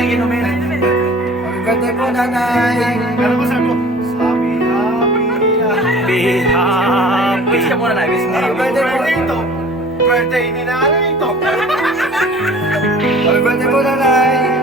tayong inumin. Happy birthday po, nanay. Pero ko sabi ko, happy. Wish ka muna na, wish ka. Happy birthday po. ito. Birthday ni nanay ito. Happy birthday po, nanay.